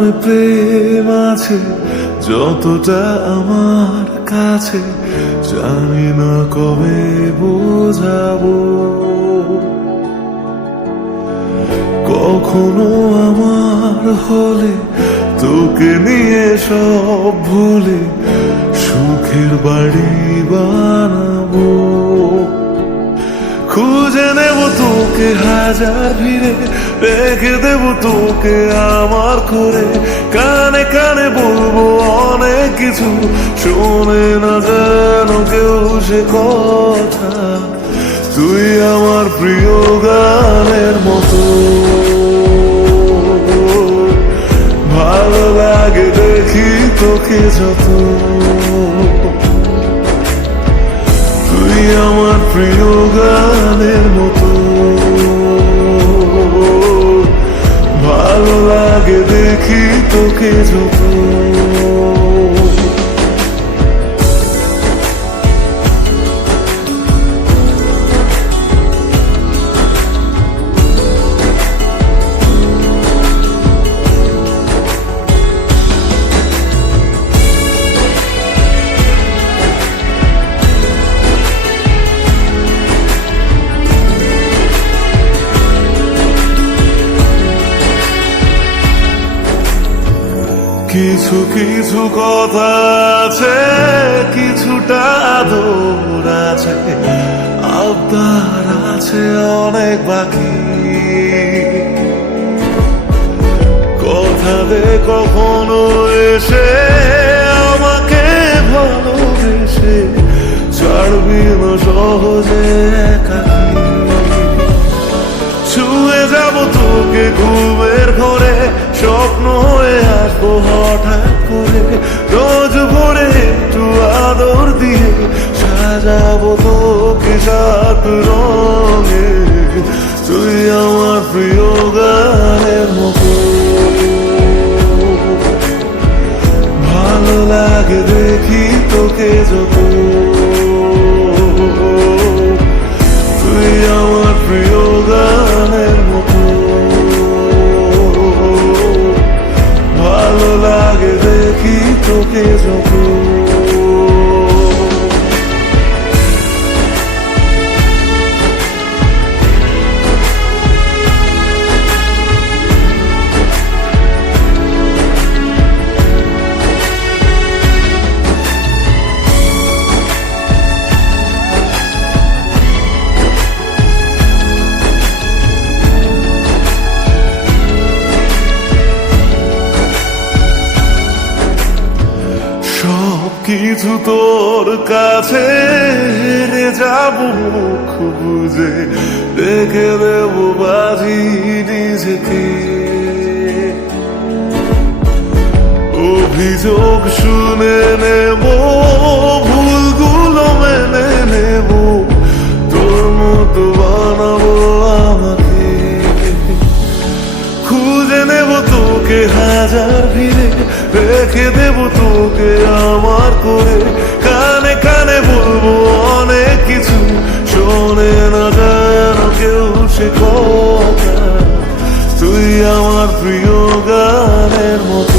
নামে প্রেম আছে যতটা আমার কাছে, জানি না কবে বোঝাবো। কখনো আমার হলে তোকে নিয়ে সব ভুলে সুখের বাড়ি বানাবো। খুঁজে নেব তোকে হাজার ভিড়ে, রেখে দেব তোকে আমার করে। কানে কানে বলবো অনেক কিছু, শোনে না যেন কেউ সে কথা। তুই আমার প্রিয় গানের মতো, ভালো লাগে দেখি তোকে যত। তুই আমার প্রিয় গানের মতো, ভালো লাগে দেখি তোকে যত। কিছু কিছু কথা আছে, কিছুটা আদর আছে, আবদার আছে অনেক বাকি। কথা দে কখনো এসে আমাকে ভালোবেসে, ছাড়বি না সহজে একাকি। ছুঁয়ে যাব তোকে ঘুমের ঘরে, স্বপ্ন হয়ে আসবো হঠাৎ করে। রোজ ভোরে একটু আদর দিয়ে সাজাবো তোকে সাত রঙে। তুই আমার প্রিয় গানের মতো, ভালো লাগে দেখি তোকে যত। তুই আমার প্রিয় গানের মতো, ভালো লাগে দেখি তোকে যত। কিছু তোর কাছে হেরে যাব মুখ বুঝে, রেখে দেব বাজি নিজেকে। অভিযোগ শুনে নেব, ভুলগুলো মেনে নেব, তোর মতো বানাবো আমাকে। খুঁজে নেব তোকে হাজার ভিড়ে, রেখে দেব তোকে আমার করে। কানে কানে বলবো অনেক কিছু, শোনে না যেন কেউ সে কথা। তুই আমার প্রিয় গানের মতো,